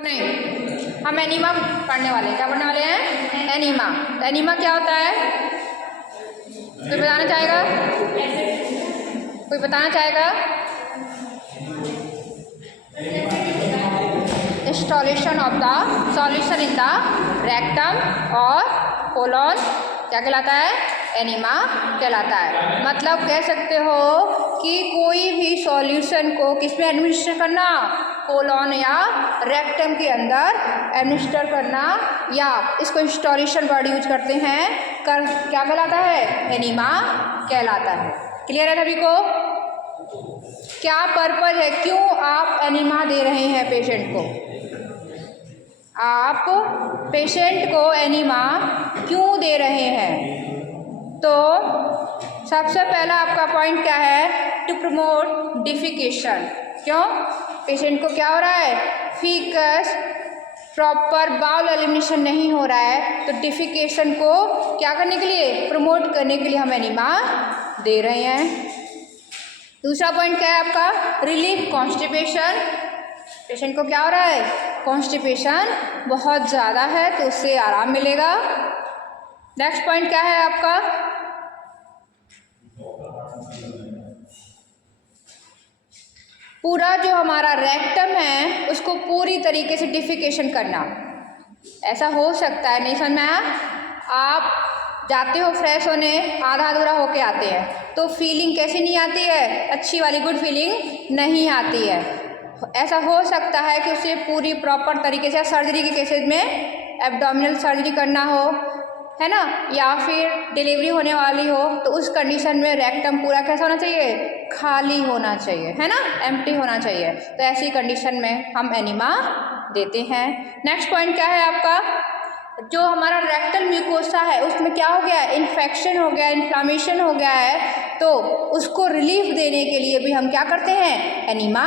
नहीं, हम एनीमा पढ़ने वाले हैं। क्या पढ़ने वाले हैं? एनीमा। एनीमा क्या होता है? कोई बताना चाहेगा? कोई बताना चाहेगा? Installation of the solution in the rectum और कोलन क्या कहलाता है? एनीमा कहलाता है। मतलब कह सकते हो कि कोई भी सॉल्यूशन को किसमें एडमिनिस्टर करना, कोलन या रेक्टम के अंदर एडमिनिस्टर करना, या इसको इंस्टॉलेशन वर्ड यूज करते हैं कर क्या कहलाता है? एनीमा कहलाता है। क्लियर है सभी को? क्या पर्पज है, क्यों आप एनीमा दे रहे हैं पेशेंट को? आप पेशेंट को एनीमा क्यों दे रहे हैं? तो सबसे पहला आपका पॉइंट क्या है? To promote defecation. क्यों? पेशेंट को क्या हो रहा है? फीकस प्रॉपर बाउल एलिमिनेशन नहीं हो रहा है, तो डिफिकेशन को क्या करने के लिए? प्रमोट करने के लिए हम एनीमा दे रहे हैं। दूसरा पॉइंट क्या है आपका? Relief constipation. पेशेंट को क्या हो रहा है? कॉन्स्टिपेशन बहुत ज़्यादा है, तो उससे आराम मिलेगा। नेक्स्ट पॉइंट क्या है आपका? पूरा जो हमारा रेक्टम है उसको पूरी तरीके से डिफिकेशन करना। ऐसा हो सकता है, नहीं समझ में आया? आप जाते हो फ्रेश होने, आधा अधूरा होके आते हैं, तो फीलिंग कैसी नहीं आती है? अच्छी वाली गुड फीलिंग नहीं आती है। ऐसा हो सकता है कि उसे पूरी प्रॉपर तरीके से सर्जरी के केसेस में एब्डोमिनल सर्जरी करना हो, है ना, या फिर डिलीवरी होने वाली हो, तो उस कंडीशन में रेक्टम पूरा कैसा होना चाहिए? खाली होना चाहिए, है ना, एम्प्टी होना चाहिए। तो ऐसी कंडीशन में हम एनीमा देते हैं। नेक्स्ट पॉइंट क्या है आपका? जो हमारा रेक्टल म्यूकोसा है उसमें क्या हो गया है? इन्फेक्शन हो गया, इन्फ्लामेशन हो गया है, तो उसको रिलीफ देने के लिए भी हम क्या करते हैं? एनीमा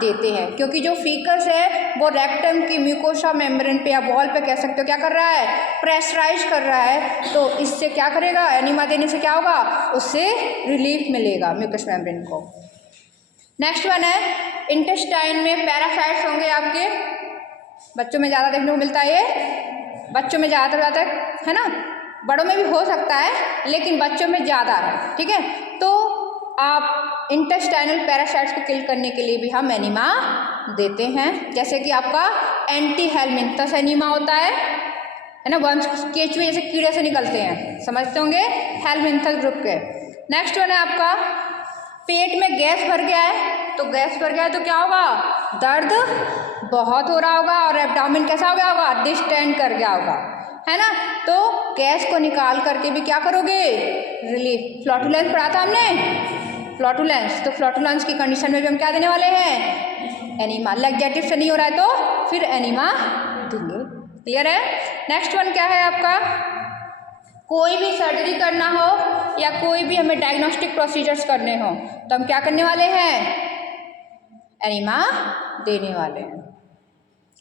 देते हैं। क्योंकि जो फीकस है वो रेक्टम की म्यूकोसा मेम्ब्रेन पे या वॉल पे कह सकते हो क्या कर रहा है? प्रेशराइज कर रहा है। तो इससे क्या करेगा? एनीमा देने से क्या होगा? उससे रिलीफ मिलेगा म्यूकस मेम्ब्रेन को। नेक्स्ट वन है इंटेस्टाइन में पैरासाइट्स होंगे आपके। बच्चों में ज़्यादा देखने को मिलता है, ये बच्चों में ज़्यादा है ना, बड़ों में भी हो सकता है लेकिन बच्चों में ज़्यादा है। ठीक है, तो आप इंटेस्टाइनल पैरासाइट्स को किल करने के लिए भी हम एनीमा देते हैं। जैसे कि आपका एंटी हेलमिंथस एनीमा होता है ना, वर्म्स केचुए जैसे कीड़े से निकलते हैं, समझते होंगे, हेलमिंथस ग्रुप के। नेक्स्ट वन है आपका पेट में गैस भर गया है, तो गैस भर गया है तो क्या होगा? दर्द बहुत हो रहा होगा और एब्डोमेन कैसा हो गया होगा? डिस्टेंड कर गया होगा, है ना। तो गैस को निकाल करके भी क्या करोगे? रिलीफ। फ्लैटुलेंस पढ़ा था हमने, फ्लैटुलेंस, तो फ्लैटुलेंस की कंडीशन में भी हम क्या देने वाले हैं? एनीमा। लैक्टेटिव से नहीं हो रहा है तो फिर एनीमा देंगे। क्लियर है? नेक्स्ट वन क्या है आपका? कोई भी सर्जरी करना हो या कोई भी हमें डायग्नोस्टिक प्रोसीजर्स करने हो तो हम क्या करने वाले हैं? एनीमा देने वाले हैं।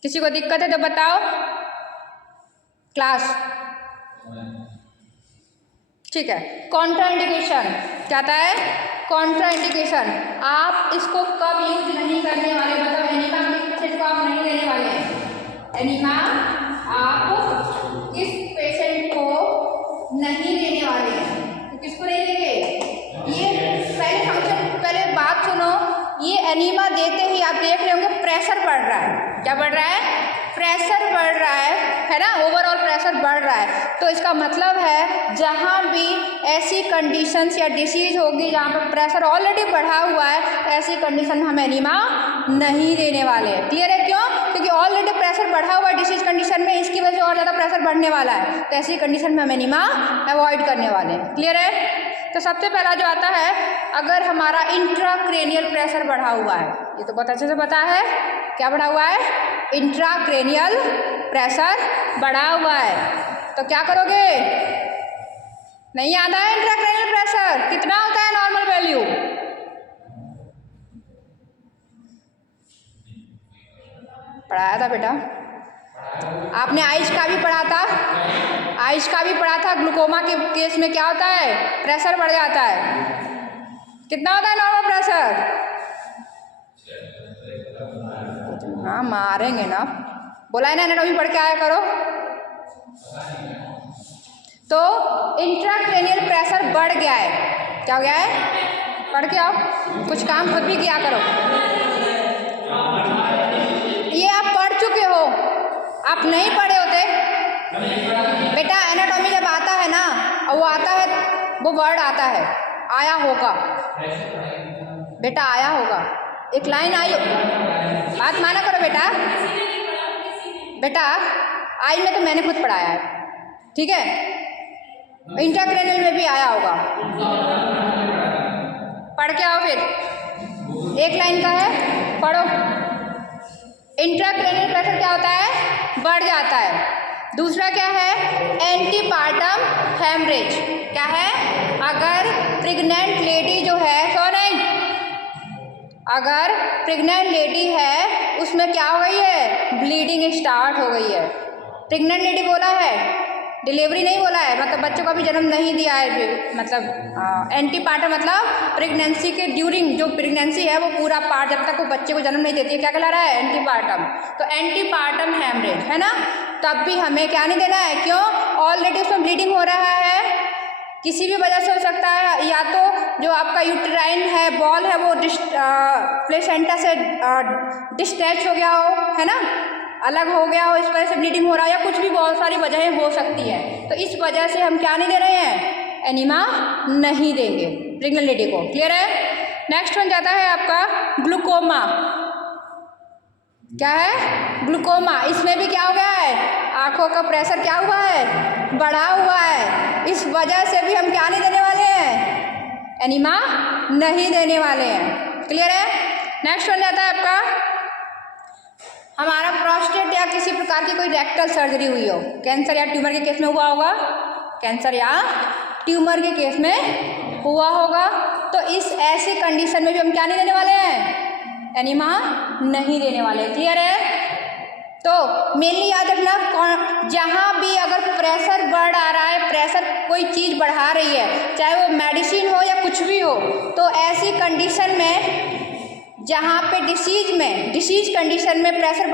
किसी को दिक्कत है तो बताओ क्लास। ठीक है, कॉन्ट्राइंडिकेशन क्या आता है? कॉन्ट्राइंडिकेशन आप इसको कब यूज नहीं करने वाले? मतलब एनीमा किस पेशेंट को आप नहीं देने वाले हैं? एनीमा आप किस पेशेंट को नहीं देने वाले हैं? तो किसको नहीं देंगे? ये पहले फंक्शन, पहले बात सुनो, ये एनीमा देते ही आप देख रहे होंगे प्रेशर बढ़ रहा है। क्या बढ़ रहा है? प्रेशर बढ़ रहा है ना, ओवरऑल प्रेशर बढ़ रहा है। तो इसका मतलब है जहाँ भी ऐसी कंडीशंस या डिसीज होगी जहाँ पर प्रेशर ऑलरेडी बढ़ा हुआ है, ऐसी कंडीशन में हम एनीमा नहीं देने वाले हैं। क्लियर है? क्यों? क्योंकि ऑलरेडी प्रेशर बढ़ा हुआ है डिसीज कंडीशन में, इसकी वजह से और ज़्यादा प्रेशर बढ़ने वाला है, तो ऐसी कंडीशन में हम एनीमा अवॉइड करने वाले हैं। क्लियर है? तो सबसे पहला जो आता है, अगर हमारा इंट्राक्रेनियल प्रेशर बढ़ा हुआ है, ये तो बहुत अच्छे से पता है, क्या बढ़ा हुआ है? इंट्राक्रेनियल प्रेशर बढ़ा हुआ है, तो क्या करोगे? नहीं आता है इंट्राक्रेनियल प्रेशर कितना होता है नॉर्मल वैल्यू? पढ़ाया था बेटा आपने, आइज का भी पढ़ा था, आइज का भी पढ़ा था। ग्लूकोमा के केस में क्या होता है? प्रेशर बढ़ जाता है। कितना होता है नॉर्मल प्रेशर? हाँ मारेंगे ना। बोला है ना एनाटॉमी पढ़ के आया करो। तो इंट्राक्रेनियल प्रेशर बढ़ गया है, क्या हो गया है, पढ़ के आओ, कुछ काम खुद भी किया करो। ये आप पढ़ चुके हो, आप नहीं पढ़े होते बेटा। एनाटॉमी जब आता है ना, और वो आता है, वो वर्ड आता है, आया होगा बेटा, आया होगा, एक लाइन आई, बात माना करो बेटा। बेटा आई में तो मैंने खुद पढ़ाया है, ठीक है, इंट्राक्रेनियल में भी आया होगा, पढ़ के आओ फिर। एक लाइन का है, पढ़ो। इंट्राक्रेनियल प्रेशर क्या होता है, बढ़ जाता है। दूसरा क्या है, एंटीपार्टम हेमरेज। क्या है, अगर प्रेग्नेंट लेडी जो है, सो नहीं, अगर प्रेग्नेंट लेडी है उसमें क्या हो गई है, ब्लीडिंग स्टार्ट हो गई है। प्रेग्नेंट लेडी बोला है, डिलीवरी नहीं बोला है, मतलब बच्चों का भी जन्म नहीं दिया है, मतलब एंटीपार्टम मतलब प्रेगनेंसी के ड्यूरिंग, जो प्रेगनेंसी है वो पूरा पार्ट जब तक वो बच्चे को जन्म नहीं देती है, क्या कहला रहा है, एंटीपार्टम। तो एंटीपार्टम हेमरेज है ना, तब भी हमें क्या नहीं देना है, क्यों, ऑलरेडी उसमें ब्लीडिंग हो रहा है, किसी भी वजह से हो सकता है, या तो जो आपका यूट्राइन है, बॉल है, वो प्लेसेंटा से डिस्टैच हो गया हो, है ना, अलग हो गया हो, इस वजह से ब्लीडिंग हो रहा है, या कुछ भी बहुत सारी वजहें हो सकती है। तो इस वजह से हम क्या नहीं दे रहे हैं, एनीमा नहीं देंगे प्रेग्नेंट लेडी को। क्लियर है। नेक्स्ट वन जाता है आपका ग्लूकोमा। क्या है, ग्लूकोमा। इसमें भी क्या हो गया है, आंखों का प्रेशर क्या हुआ है, बढ़ा हुआ है। इस वजह से भी हम क्या नहीं देने वाले हैं, एनीमा नहीं देने वाले हैं। क्लियर है। नेक्स्ट वन जाता है आपका, हमारा प्रोस्टेट या किसी प्रकार की कोई रेक्टल सर्जरी हुई हो, कैंसर या ट्यूमर के केस में हुआ होगा, कैंसर या ट्यूमर के केस में हुआ होगा, तो इस ऐसी कंडीशन में भी हम क्या नहीं देने वाले हैं, एनीमा नहीं देने वाले। क्लियर है। तो मेनली याद रखना, जहाँ भी अगर प्रेशर बढ़ आ रहा है, प्रेशर कोई चीज़ बढ़ा रही है, चाहे वो मेडिसिन हो या कुछ भी हो, तो ऐसी कंडीशन में जहाँ पे डिसीज कंडीशन में प्रेशर